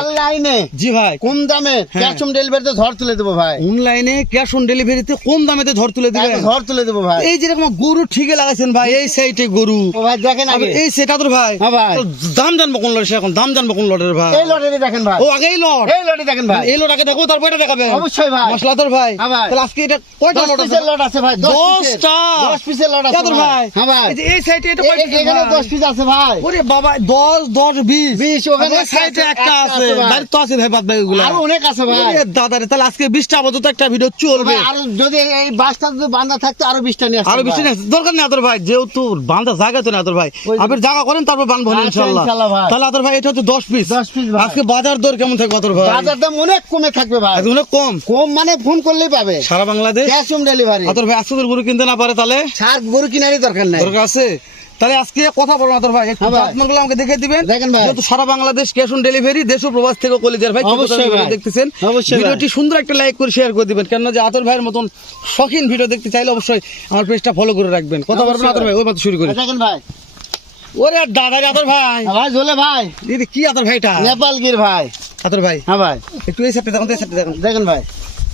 অনলাইনে জি ভাই কম দামে ক্যাশ অন ডেলিভারিতে ঝড় তুলে দেবো ভাই। অনলাইনে ক্যাশ অন ডেলিভারিতে কম দামেতে ঝড় তুলে দেবো, ঝড় তুলে দেবো ভাই। এই যেরকম গরু ঠিকই লাগাইছেন ভাই, এই সেইটে গরু ভাই দেখেন এই সেটা তোর ভাই। ভাই দাম জানবো কোন লটের, এখন দাম জানবো কোন লটের ভাই। এই লটেরই দেখেন ভাই। ও আগে এই লটে দেখেন ভাই। এই লট আগে দেখো, তারপর এটা দেখাবে অবশ্যই ভাই। মশলা তোর ভাই। তাহলে আজকে এটা কয়টা লট আছে? 10 পিসের লট আছে ভাই। 10টা 10 পিসের লট আছে তোর ভাই। হ্যাঁ ভাই এই সাইডে এটা কয়টা? এখানে 10 পিস আছে ভাই। ওরে বাবা 10 10 20 ওখানে সাইডে একটা আছে। দাঁড় তো আছে ভাই, বাদ ভাই এগুলো আরো অনেক আছে ভাই। ওরে দাদা রে, তাহলে আজকে 20টা আপাতত একটা ভিডিও চলবে। আর যদি এই বাসটা যদি বাঁধা থাকতো আরো 20টা নিয়ে আসতো। আরো 20টা নিয়ে দরকার নেই তোর ভাই, যেহেতু বাঁধা জায়গা তো না তোর ভাই। আপনি জায়গা করেন তারপর বাঁধবো ইনশাআল্লাহ। তাহলে তোর ভাই এটা হচ্ছে 10 পিস। 10 পিস ভাই। আজকে বাজার দর কেমন থাকবে তোর ভাই? বাজার দাম অনেক কমে থাকবে ভাই। অনেক কম কম মানে ফোন করলেই পাবে সারা বাংলাদেশ ক্যাশ অন ডেলিভারি। তোর ভাই আজকে গরু কিনতে না পারে তাহলে সার গরু কিনারই দরকার নাই, দরকার আছে। তাহলে আজকে কথা বলবো না তোর ভাই, একটু জাতমানগুলো আমাকে দেখে দিবেন। দেখেন ভাই যেহেতু সারা বাংলাদেশ ক্যাশ অন ডেলিভারি, দেশ ও প্রবাস থেকে কলিজার ভাই অবশ্যই দেখতেছেন, ভিডিওটি সুন্দর একটা লাইক করে শেয়ার করে দিবেন। কেন যে আতর ভাইয়ের মতন শখিন ভিডিও দেখতে চাইলে অবশ্যই আমার পেজটা ফলো করে রাখবেন। কথা বলবো না আতর ভাই, ওই মাত্র শুরু করি। দেখেন ভাই ওরে দাদা আতর ভাই। ভাই ঝোলে ভাই দিদি কি আতর ভাইটা? নেপাল গির ভাই আতর ভাই। হ্যাঁ ভাই একটু এই সাইডে দেখুন, এই সাইডে দেখুন। দেখেন ভাই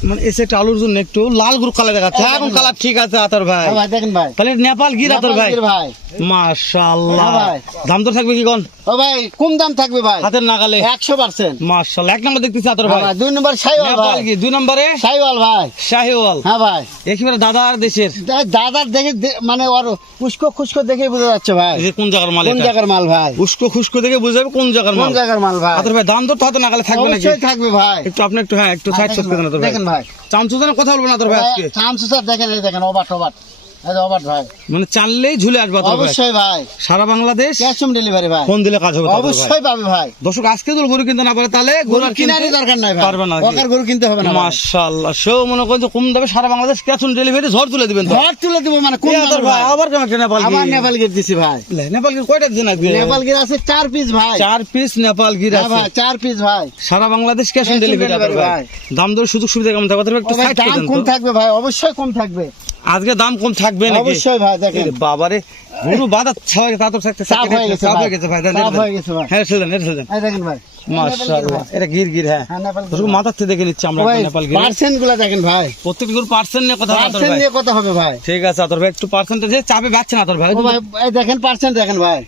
মানে এসে একটা আলুর জন্য একটু লাল গুরু কালার দেখাচ্ছে, এখন কালার ঠিক আছে আতর ভাই। ভাই দেখেন ভাই তাহলে নেপাল গির আতর ভাই। মাশাআল্লাহ ভাই। দাম তো থাকবে কি কোন? ও ভাই কম দাম থাকবে ভাই, হাতের নাগালে 100%। মাশাআল্লাহ। এক নম্বর দেখতেছি আতর ভাই। 2 নম্বর শাহিওয়াল ভাই। নেপাল গির 2 নম্বরে শাহিওয়াল ভাই। শাহিওয়াল হ্যাঁ ভাই, একেবারে দাদার দেশের। দাদার দেখে মানে ওর উস্কো খুস্কো দেখে বোঝা যাচ্ছে ভাই যে কোন জায়গার মাল, কোন জায়গার মাল ভাই। উস্কো খুস্কো দেখে বোঝা যাবে কোন জায়গার মাল, কোন জায়গার মাল ভাই। আতর ভাই দাম তো হাতের নাগালে থাকবে নাকি? অবশ্যই থাকবে ভাই। একটু আপনি একটু হ্যাঁ একটু সাইড করতে দেন আতর ভাই। দেখেন ভাই চামচুদার কথা বলবো না তোর ভাই আজকে। চামচুদা দেখেন, এই দেখেন ওবাট ওবাট ওবাট ভাই, মানে চাললেই ঝুলে আসবে তোর ভাই। অবশ্যই ভাই সারা বাংলাদেশ ক্যাশ অন ডেলিভারি ভাই, ফোন দিলে কাজ হবে অবশ্যই পাবে ভাই। দর্শক আজকে তো গরু কিনতে না পারে তাহলে গরু কিনারই দরকার নাই ভাই, পারবে না ওকার গরু কিনতে হবে না। মাশাআল্লাহ সেও মনে করেন যে কম দামে সারা বাংলাদেশ ক্যাশ অন ডেলিভারি ঝড় তুলে দিবেন। ঝড় তুলে দিব মানে কোন দাম ভাই? আবার কেমন নেপাল গির? আবার নেপাল গির দিছি ভাই। নেপাল গির কয়টা দিন আজকে? নেপাল গির আছে 4 পিস ভাই। 4 পিস নেপাল গির আছে ভাই, 4 পিস ভাই। সারা বাংলাদেশ ক্যাশ অন ডেলিভারি ভাই। দাম দর সুযোগ সুবিধা কেমন থাকবে? একটু সাইড করে দেন। দাম কম থাকবে ভাই, অবশ্যই কম থাকবে। আজকে দাম কম থাকবে নাকি? অবশ্যই ভাই। দেখেন বাবারে গরু বাঁধা ছাওয়া তা তো থাকতে সাফ হয়ে গেছে ভাই। সাফ হয়ে গেছে ভাই। হ্যাঁ চলেন চলেন। এই দেখেন ভাই মাশাআল্লাহ এটা গির গির। হ্যাঁ শুধু মাথা থেকে দেখে নিচ্ছি আমরা নেপাল গির। পার্সেন্ট গুলো দেখেন ভাই, প্রত্যেক গরু পার্সেন্ট নিয়ে কথা হবে। পার্সেন্ট নিয়ে কথা হবে ভাই। ঠিক আছে আতর ভাই একটু পার্সেন্টে চাপে যাচ্ছে না আতর ভাই। ও ভাই এই দেখেন পার্সেন্ট দেখেন ভাই।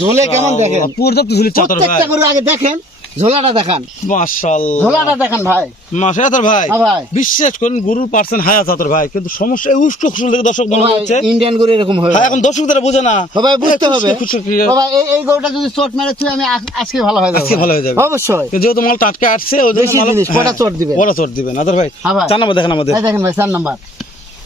ঝোলে কেমন দেখেন? পুরো তো ঝুলি চাতর ভাই। প্রত্যেকটা গরু আগে দেখেন, ঝোলাটা দেখান। মাশাআল্লাহ ঝোলাটা দেখেন ভাই। মাশাআল্লাহ আতর ভাই। হ্যাঁ ভাই বিশ্বাস করুন গরুর পার্সেন্ট হাই আছে আতর ভাই, কিন্তু সমস্যা এই উষ্ঠ খুশল থেকে দর্শক মনে হচ্ছে ইন্ডিয়ান গরু এরকম হয়। এখন দর্শকদের বোঝে না ভাই, বুঝতে হবে ভাই। এই গরুটা যদি চট মেরে তুই আমি আজকে ভালো হয়ে যাবে, আজকে ভালো হয়ে যাবে অবশ্যই। যেহেতু মাল টাটকা আসছে ওই জন্য মাল পড়া চট দিবে, পড়া চট দিবেন আতর ভাই। 4 নাম্বার দেখেন আমাদের। এই দেখেন ভাই 4 নাম্বার।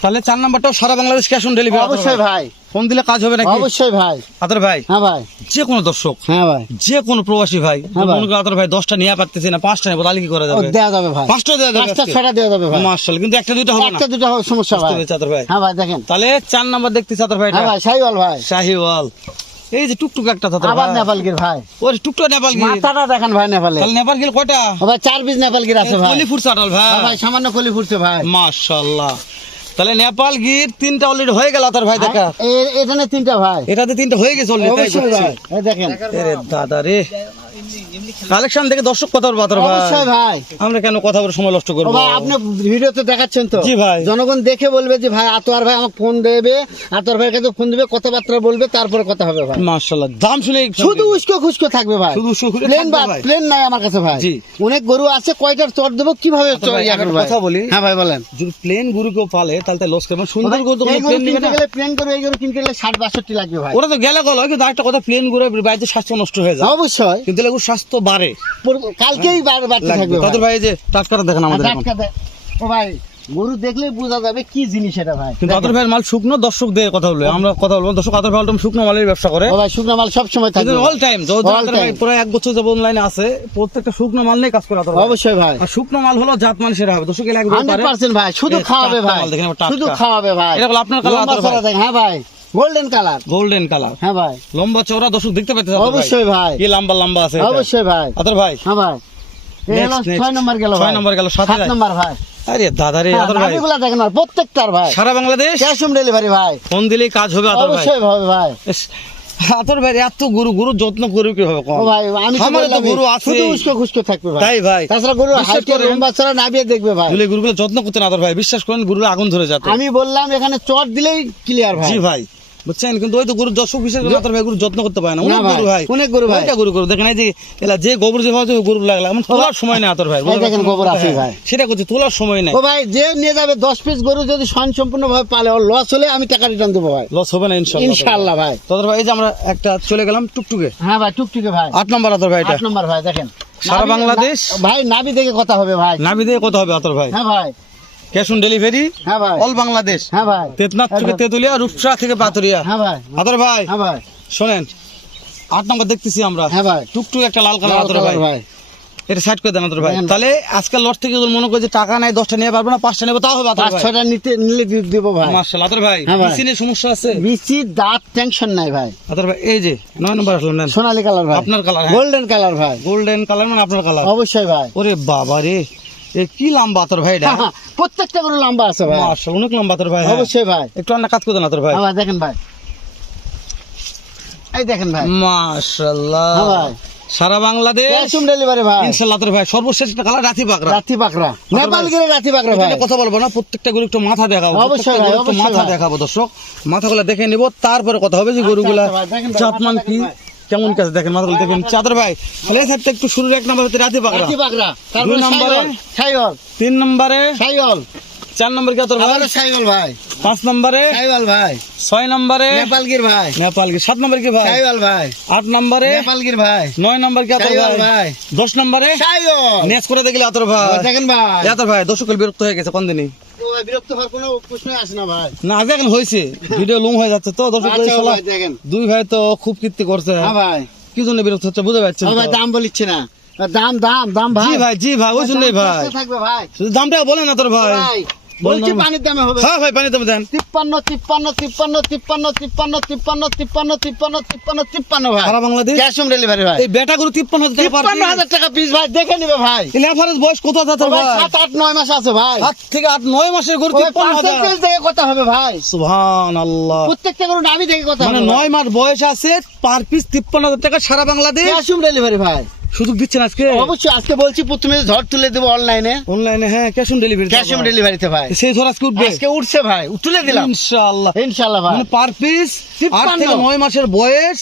তাহলে 4 নাম্বারটাও সারা বাংলাদেশ ক্যাশ অন ডেলিভারি। অবশ্যই ভাই ফোন দিলে কাজ হবে নাকি? অবশ্যই ভাই। আতর ভাই হ্যাঁ ভাই যে কোনো দর্শক, হ্যাঁ ভাই যে কোনো প্রবাসী ভাই মনে করে আতর ভাই 10টা নিয়ে পারতেছে না 5টা নেব তাহলে কি করা যাবে? দেওয়া যাবে ভাই, 5টা দেওয়া যাবে, 5টা 6টা দেওয়া যাবে ভাই। মাশাআল্লাহ কিন্তু একটা দুটো হবে না, একটা দুটো হবে সমস্যা ভাই আতর ভাই। হ্যাঁ ভাই দেখেন তাহলে 4 নাম্বার দেখতেছি আতর ভাই। হ্যাঁ ভাই শাহিওয়াল ভাই। শাহিওয়াল এই যে টুকটুক একটা আতর ভাই। আবার নেপাল গির ভাই। ওরে টুকটুক নেপাল গির মাথাটা দেখেন ভাই নেপালে। তাহলে নেপাল গির কয়টা? ভাই 4 পিস নেপাল গির আছে ভাই। কলি ফুটছে আতর ভাই। ভাই সামান্য কলি ফুটছে ভাই। মাশাআল্লাহ তাহলে নেপাল গির 3টা অলরেডি হয়ে গেল আতর ভাই। দেখা এখানে 3টা ভাই, এটাতে 3টা হয়ে গেছে অলরেডি। অবশ্যই ভাই এই দেখেন। আরে দাদা রে কালেকশন দেখে দর্শক কথা বলবো আতর ভাই। অবশ্যই ভাই আমরা কেন কথা বলে সময় নষ্ট করব ভাই? আপনি ভিডিওতে দেখাচ্ছেন তো। জি ভাই জনগণ দেখে বলবে যে ভাই আতর ভাই আমাকে ফোন দেবে, আতর ভাইয়ের কাছে ফোন দিবে, কথাবার্তা বলবে, তারপরে কথা হবে ভাই। মাশাআল্লাহ দাম শুনে শুধু উস্কো খুস্কো থাকবে ভাই, শুধু উস্কো খুস্কো প্লেন ভাই। প্লেন নাই আমার কাছে ভাই। জি অনেক গরু আছে, কয়টার চট দেব কিভাবে কথা বলি। হ্যাঁ ভাই বলেন। যদি প্লেন গরু কেউ পালে তাহলে লস কেমন? সুন্দর গরু তো প্লেন নিবে না, গেলে প্লেন গরু এই গরু কিনতে গেলে 60-62 লাগবে ভাই। ওরা তো গেলে গল কিন্তু একটা কথা প্লেন গরু বাইরে স্বাস্থ্য নষ্ট হয়ে যায়। অবশ্যই কিন্তু গরু স্বাস্থ্য বাড়ে, কালকেই বাড়তে থাকবে তাদের ভাই। যে টাটকাটা দেখেন আমাদের ও ভাই গরু দেখলে বোঝা যাবে কি জিনিস এটা ভাই। কিন্তু আতর ভাইয়ের মাল শুকনো, দর্শক দিয়ে কথা বলবে, আমরা কথা বলবো। দর্শক আতর ভাই শুকনো মালের ব্যবসা করে ভাই। শুকনো মাল সব সময় থাকে অল টাইম। আতর ভাই পুরো 1 বছর যাব অনলাইনে আছে, প্রত্যেকটা শুকনো মাল নিয়ে কাজ করে আতর ভাই। অবশ্যই ভাই আর শুকনো মাল হলো জাত মান সেরা হবে। দর্শক এলাকা 100% ভাই শুধু খাওয়াবে ভাই, শুধু খাওয়াবে ভাই। এটা হলো আপনার কালার আতর ভাই। হ্যাঁ ভাই গোল্ডেন কালার। হ্যাঁ ভাই, লম্বা চওড়া দর্শক দেখতে পাচ্ছে অবশ্যই ভাই, কি লম্বা আছে অবশ্যই ভাই। আতর ভাই, হ্যাঁ ভাই, 6 নম্বর গেল, 6 নম্বর গেল, 7 নম্বর ভাই। আরে দাদা রে, আতর ভাই এগুলা দেখেন ভাই, প্রত্যেকটার ভাই সারা বাংলাদেশ ক্যাশ অন ডেলিভারি ভাই, ফোন দিলেই কাজ হবে আতর ভাই, অবশ্যই হবে ভাই। আতর ভাই এত গরু যত্ন করবে কি হবে? ও ভাই, আমি তো আমারও তো বললাম গরু আছে, শুধু উস্কো থাকবে ভাই। তাই ভাই, তাছাড়া গরু হাইটের লম্বা চড়া নাবিয়ে দেখবে ভাই। গরুগুলো যত্ন করতেন আতর ভাই, বিশ্বাস করেন গরুর আগুন ধরে যেত। আমি বললাম এখানে চট দিলেই ক্লিয়ার ভাই। জি ভাই, বুঝছেন, কিন্তু ওই তো গরুর দর্শক বিশেষ করে আতর ভাই গরু যত্ন করতে পারে না। অনেক গরু ভাই, অনেক গরু ভাই, ওইটা গরু দেখেন, এই যে এলা যে গোবর যে ভাবে গরু লাগলা এমন তোলার সময় নেই আতর ভাই, দেখেন গোবর আছে ভাই, সেটা করছে তোলার সময় নেই। ও ভাই, যে নিয়ে যাবে 10 পিস গরু যদি সম্পূর্ণ ভাবে পালে, ওর লস হলে আমি টাকা রিটার্ন দেবো ভাই, লস হবে না ইনশাআল্লাহ ভাই। আতর ভাই, এই যে আমরা একটা চলে গেলাম টুকটুকে। হ্যাঁ ভাই, টুকটুকে ভাই, 8 নম্বর আতর ভাই, 8 নম্বর ভাই। দেখেন সারা বাংলাদেশ ভাই, নাভি থেকে কথা হবে ভাই, নাভি দিয়ে কত হবে আতর ভাই? হ্যাঁ ভাই, ক্যাশ অন ডেলিভারি, হ্যাঁ ভাই, অল বাংলাদেশ। হ্যাঁ ভাই, তেতনাথ থেকে তেতুলিয়া, রূপসা থেকে পাতুরিয়া। হ্যাঁ ভাই, আতর ভাই, হ্যাঁ ভাই, শোনেন, 8 নম্বর দেখতেছি আমরা। হ্যাঁ ভাই, টুকটুক একটা লাল কালার আতর ভাই, এটা সাইড করে দেন আতর ভাই। দেখেন ভাই। তাহলে আজকাল লট থেকে মনে করে যে টাকা নাই, 10টা নিয়ে পারবো না, 5টা নেবো, তাও হবে আতর ভাই। 5-6টা নিলে দিব ভাই। মাশাআল্লাহ আতর ভাই, হ্যাঁ ভাই। মেশিনের সমস্যা আছে? বিচি দাঁত টেনশন নাই ভাই। আতর ভাই, এই যে 9 নম্বর আসলাম, নেন। সোনালী কালার ভাই, আপনার কালার, গোল্ডেন কালার ভাই, গোল্ডেন কালার মানে আপনার কালার, অবশ্যই ভাই। ওরে বাবা রে, এ কি লম্বা আতর ভাই এটা, প্রত্যেকটা গরু লম্বা আছে ভাই, মাশাআল্লাহ অনেক লম্বা আতর ভাই। হ্যাঁ। অবশ্যই ভাই, একটু আন্না কাজ করে দেন আতর ভাই। হ্যাঁ ভাই, দেখেন ভাই, এই দেখেন ভাই, মাশাআল্লাহ, হ্যাঁ ভাই, সারা বাংলাদেশ ক্যাশ অন ডেলিভারি ভাই, ইনশাআল্লাহ আতর ভাই। সর্বশেষ একটা কালার রাতি পাকড়া, নেপালগিরি রাতি বাকরা ভাই। এটা কথা বলবো না, প্রত্যেকটা গরু একটু মাথা দেখাবো, অবশ্যই প্রত্যেকটা ভাই, গরু একটু অবশ্যই মাথা ভাই। দেখাবো দর্শক, মাথাগুলো দেখে নিব, তারপরে কথা হবে যে গরুগুলা আচ্ছা ভাই, দেখেন ভাই, জাতমান মাথা কি দেখেন ভাই। কেমন কাছে দেখেন, মাথাগুলো দেখেন। চাদর ভাই, তাহলে এই সাইডটা একটু শুরুর 1 নম্বর হচ্ছে রাতি পাকড়া, রাতি বাকরা, দুই তারপরে নম্বরে সাইওয়াল, 3 নম্বরে সাইওয়াল, 4 নম্বর কি আতর ভাই, আবারও সাইওয়াল ভাই, 5 নম্বরে সাইওয়াল ভাই, 6 নম্বরে নেপালগির ভাই, নেপালগি, 7 নম্বর কি ভাই, সাইওয়াল ভাই, 8 নম্বরে নেপালগির ভাই, 9 নম্বর কি আতর সাইওয়াল ভাই, ভাই, 10 নম্বরে সাইওয়াল। নেস করে দেখলে আতর ভাই। দেখেন ভাই, আতর ভাই দর্শক বিরক্ত হয়ে গেছে কোন দিনই ও ভাই, বিরক্ত হওয়ার কোনো প্রশ্নই আসে না ভাই। না, আজ এখন হয়েছে, ভিডিও লং হয়ে যাচ্ছে তো দর্শক, আচ্ছা ভাই, দেখেন, দুই ভাই তো খুব কীর্তি করছে, হ্যাঁ ভাই, কি জন্য বিরক্ত হচ্ছে বুঝতে পারছেন ও তো? ভাই, দাম বলিচ্ছে না, দাম দাম দাম ভাই, জি ভাই ওই জন্যই ভাই, দাম থাকবে ভাই, শুধু দামটা বলেন না তোর ভাই। ভাই বলছি পানির দামে হবে। হ্যাঁ ভাই, পানি দামে দেন। 53 ভাই, সারা বাংলাদেশ ক্যাশ অন ডেলিভারি ভাই, এই বেটা গরু 53,000 টাকা পিস ভাই, দেখে নিবে ভাই। এলাফারেজ বয়স কত আছে ভাই ভাই? 7-8-9 মাস আছে ভাই, 7 থেকে 8-9 মাসের গরু ওই 53,000। পার্সেন্টেজ দেখে কথা হবে ভাই, সুবহানাল্লাহ, প্রত্যেকটা গরু নামি দেখে কথা মানে হবে, 9 মাস বয়স আছে, পার পিস 53,000 টাকা সারা বাংলাদেশ ক্যাশ অন ডেলিভারি ভাই। সুযোগ দিচ্ছেন আজকে? অবশ্যই আজকে বলছি, প্রথমে ঝড় তুলে দেবো অনলাইনে, অনলাইনে, হ্যাঁ cash on delivery, cash on ডেলিভারিতে ভাই। সেই ঝড় আজকে উঠবে, আজকে উঠছে ভাই, তুলে দিলাম ইনশাআল্লাহ। ইনশাআল্লাহ ভাই। মানে পার পিস 8 থেকে 9 মাসের বয়স,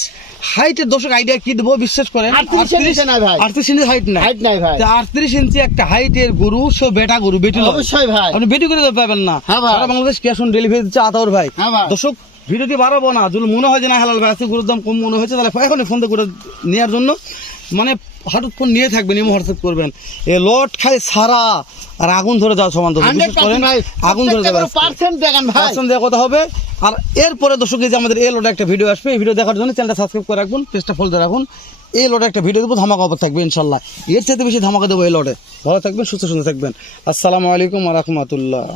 হাইটের দর্শক আইডিয়া কি দেবো বিশ্বাস করেন, 38 ইঞ্চি নাই ভাই, 38 ইঞ্চি হাইট নাই, হাইট নাই ভাই, 38 ইঞ্চি একটা হাইটের গরু, সে বেটা গরু, বেটি নয়। অবশ্যই ভাই, আপনি বেটি করে তো পাবেন না। হ্যাঁ ভাই। সারা বাংলাদেশ ক্যাশ অন ডেলিভারি দিচ্ছে আতাউর ভাই। হ্যাঁ ভাই। দর্শক ভিডিওটি বাড়াবো না, যদি মনে হয় যে না হালাল ভাই আজকে গরুর দাম কম মনে হয়েছে, তাহলে এখনই ফোন করে নেওয়ার জন্য, মানে হঠাৎ ফোন নিয়ে থাকবেন, এমন হোয়াটসঅ্যাপ করবেন, এ লট খাই সারা আর আগুন ধরে যাওয়া সমান। দর্শক বিশেষ করেন, আগুন ধরে যাবে, পার্সেন্ট দেখেন ভাই, পার্সেন্ট দেওয়া কথা হবে। আর এরপরে দর্শক এই যে আমাদের এই লটে একটা ভিডিও আসবে, এই ভিডিও দেখার জন্য চ্যানেলটা সাবস্ক্রাইব করে রাখুন, পেজটা ফলো দিয়ে রাখুন। এই লটে একটা ভিডিও দেবো, ধামাকা অফার থাকবে ইনশাল্লাহ, এর চাইতে বেশি ধামাকা দেবো এই লটে। ভালো থাকবেন, সুস্থ সুন্দর থাকবেন। আসসালামু আলাইকুম ওয়া রাহমাতুল্লাহ।